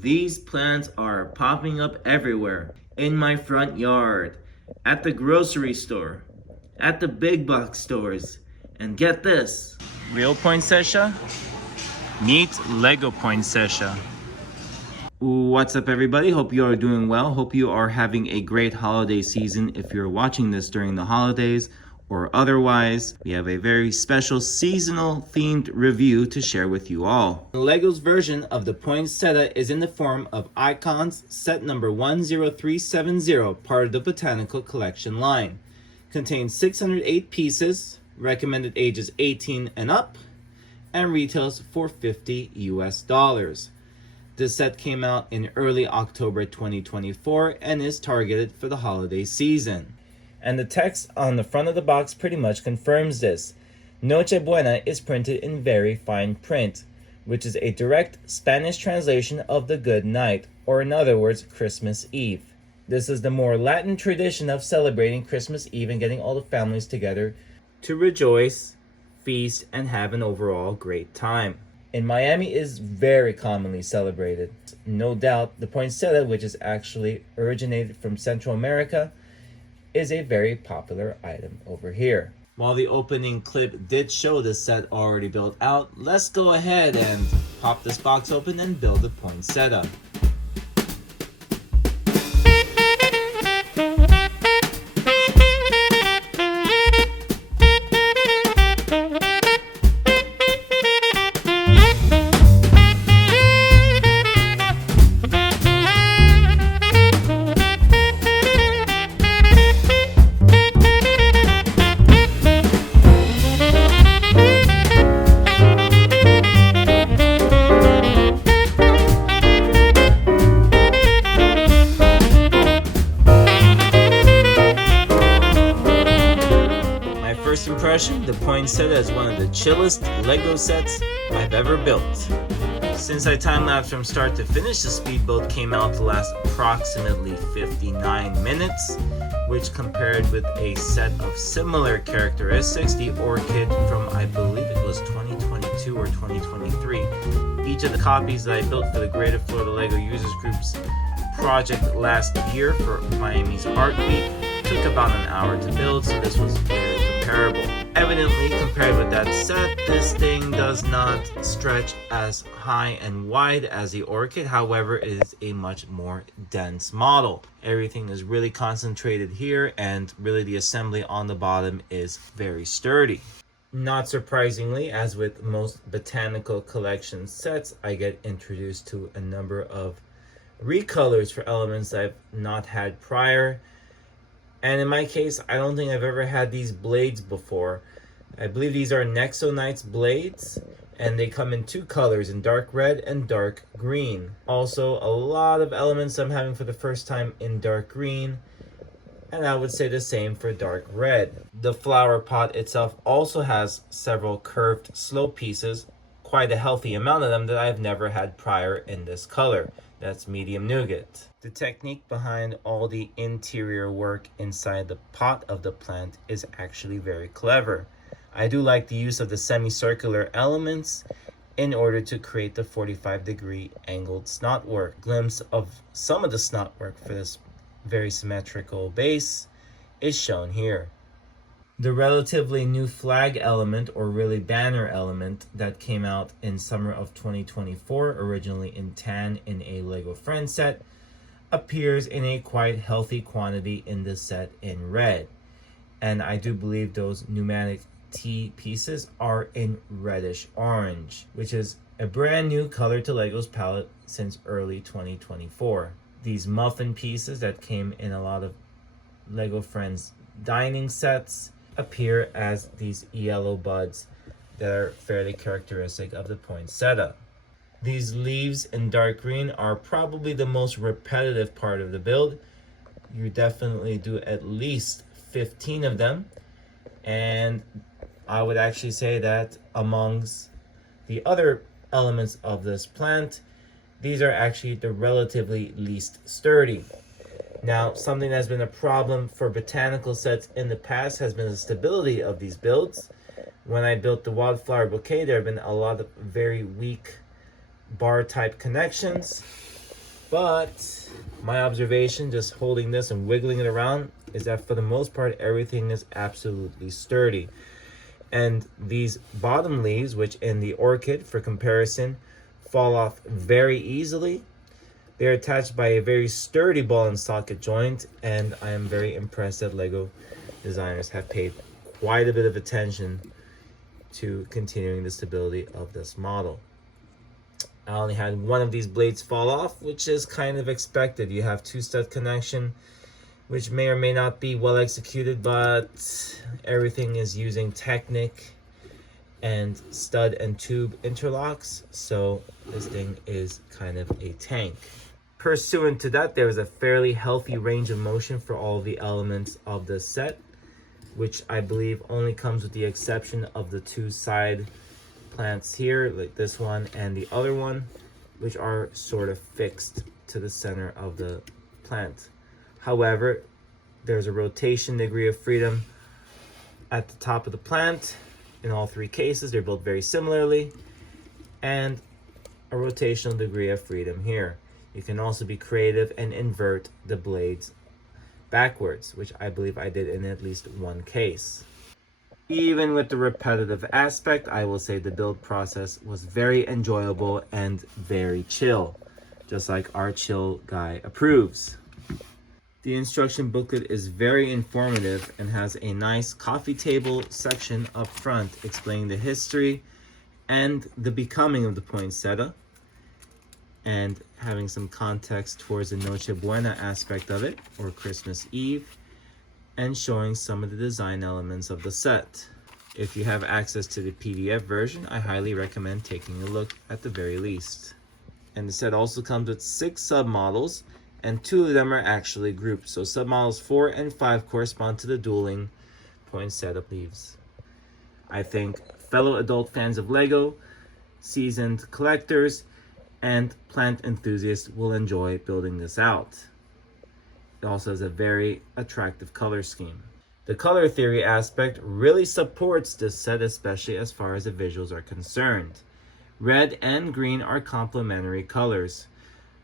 These plants are popping up everywhere. In my front yard, at the grocery store, at the big box stores. And get this. Real poinsettia? Meet Lego poinsettia. What's up everybody? Hope you are doing well. Hope you are having a great holiday season. If you're watching this during the holidays or otherwise, we have a very special seasonal themed review to share with you all. Lego's version of the poinsettia is in the form of Icons set number 10370, part of the Botanical Collection line. Contains 608 pieces, recommended ages 18 and up, and retails for $50 US. This set came out in early October 2024 and is targeted for the holiday season. And the text on the front of the box pretty much confirms this. Nochebuena is printed in very fine print, which is a direct Spanish translation of the Good Night, or in other words, Christmas Eve. This is the more Latin tradition of celebrating Christmas Eve and getting all the families together to rejoice, feast, and have an overall great time. In Miami is very commonly celebrated. No doubt, the poinsettia, which is actually originated from Central America, is a very popular item over here. While the opening clip did show the set already built out, let's go ahead and pop this box open and build the poinsettia. First impression, the poinsettia is one of the chillest Lego sets I've ever built. Since I time-lapsed from start to finish, the speedboat came out to last approximately 59 minutes, which compared with a set of similar characteristics, the Orchid from I believe it was 2022 or 2023. Each of the copies that I built for the Greater Florida Lego Users Group's project last year for Miami's Art Week took about an hour to build, so this was very comparable. Evidently, compared with that set, this thing does not stretch as high and wide as the Orchid. However, it is a much more dense model. Everything is really concentrated here, and really the assembly on the bottom is very sturdy. Not surprisingly, as with most Botanical Collection sets, I get introduced to a number of recolors for elements I've not had prior. And in my case, I don't think I've ever had these blades before. I believe these are Nexo Knights blades, and they come in two colors, in dark red and dark green. Also, a lot of elements I'm having for the first time in dark green, and I would say the same for dark red. The flower pot itself also has several curved slope pieces, quite a healthy amount of them that I've never had prior in this color. That's medium nougat. The technique behind all the interior work inside the pot of the plant is actually very clever. I do like the use of the semicircular elements in order to create the 45-degree angled knotwork. Glimpse of some of the knotwork for this very symmetrical base is shown here. The relatively new flag element, or really banner element, that came out in summer of 2024, originally in tan in a Lego Friends set, appears in a quite healthy quantity in this set in red. And I do believe those pneumatic T pieces are in reddish orange, which is a brand new color to Lego's palette since early 2024. These muffin pieces that came in a lot of Lego Friends dining sets appear as these yellow buds that are fairly characteristic of the poinsettia. These leaves in dark green are probably the most repetitive part of the build. You definitely do at least 15 of them, and I would actually say that amongst the other elements of this plant, these are actually the relatively least sturdy. Now, something that's been a problem for botanical sets in the past has been the stability of these builds. When I built the wildflower bouquet, there have been a lot of very weak bar type connections. But my observation, just holding this and wiggling it around, is that for the most part, everything is absolutely sturdy. And these bottom leaves, which in the orchid, for comparison, fall off very easily, they're attached by a very sturdy ball and socket joint, and I am very impressed that LEGO designers have paid quite a bit of attention to continuing the stability of this model. I only had one of these blades fall off, which is kind of expected. You have two stud connection, which may or may not be well executed, but everything is using Technic and stud and tube interlocks, so this thing is kind of a tank. Pursuant to that, there is a fairly healthy range of motion for all the elements of the set, which I believe only comes with the exception of the two side plants here, like this one and the other one, which are sort of fixed to the center of the plant. However, there's a rotation degree of freedom at the top of the plant. In all three cases, they're built very similarly, and a rotational degree of freedom here. You can also be creative and invert the blades backwards, which I believe I did in at least one case. Even with the repetitive aspect, I will say the build process was very enjoyable and very chill, just like our chill guy approves. The instruction booklet is very informative and has a nice coffee table section up front explaining the history and the becoming of the poinsettia, and having some context towards the Nochebuena aspect of it, or Christmas Eve, and showing some of the design elements of the set. If you have access to the PDF version, I highly recommend taking a look at the very least. And the set also comes with 6 submodels, and 2 of them are actually grouped. So submodels 4 and 5 correspond to the dueling poinsettia leaves. I think fellow adult fans of LEGO, seasoned collectors, and plant enthusiasts will enjoy building this out. It also has a very attractive color scheme. The color theory aspect really supports this set, especially as far as the visuals are concerned. Red and green are complementary colors.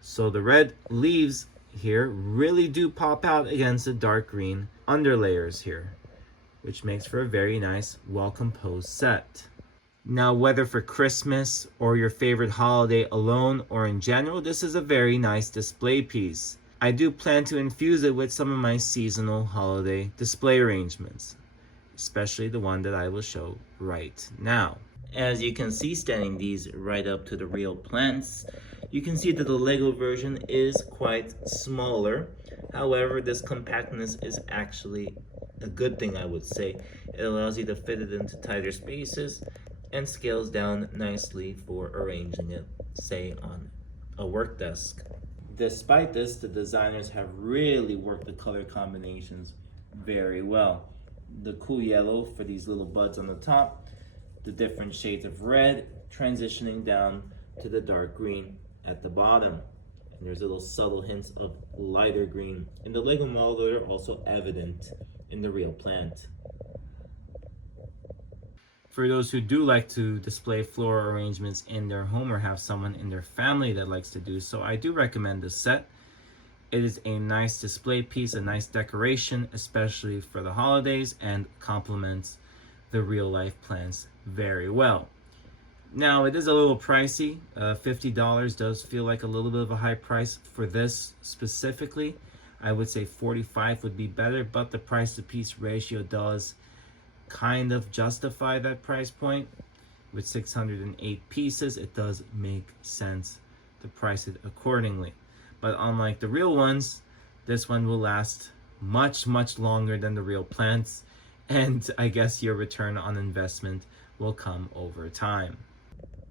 So the red leaves here really do pop out against the dark green underlayers here, which makes for a very nice, well-composed set. Now, whether for Christmas or your favorite holiday alone or in general, this is a very nice display piece. I do plan to infuse it with some of my seasonal holiday display arrangements, especially the one that I will show right now. As you can see, standing these right up to the real plants, you can see that the LEGO version is quite smaller. However, this compactness is actually a good thing, I would say. It allows you to fit it into tighter spaces and scales down nicely for arranging it, say, on a work desk. Despite this, the designers have really worked the color combinations very well. The cool yellow for these little buds on the top, the different shades of red transitioning down to the dark green at the bottom. And there's little subtle hints of lighter green in the LEGO model that are also evident in the real plant. For those who do like to display floral arrangements in their home or have someone in their family that likes to do so, I do recommend this set. It is a nice display piece, a nice decoration, especially for the holidays, and complements the real life plants very well. Now, it is a little pricey. $50 does feel like a little bit of a high price for this specifically. I would say $45 would be better, but the price to piece ratio does kind of justify that price point. With 608 pieces, it does make sense to price it accordingly. But unlike the real ones, this one will last much longer than the real plants, and I guess your return on investment will come over time.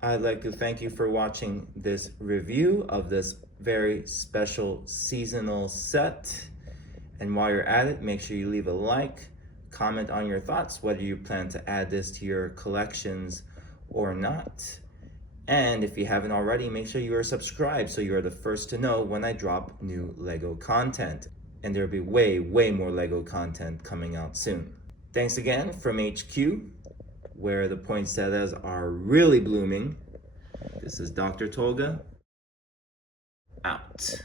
I'd like to thank you for watching this review of this very special seasonal set. And while you're at it, make sure you leave a like, comment on your thoughts, whether you plan to add this to your collections or not. And if you haven't already, make sure you are subscribed so you are the first to know when I drop new LEGO content. And there'll be way more LEGO content coming out soon. Thanks again from HQ, where the poinsettias are really blooming. This is Dr. Tolga, out.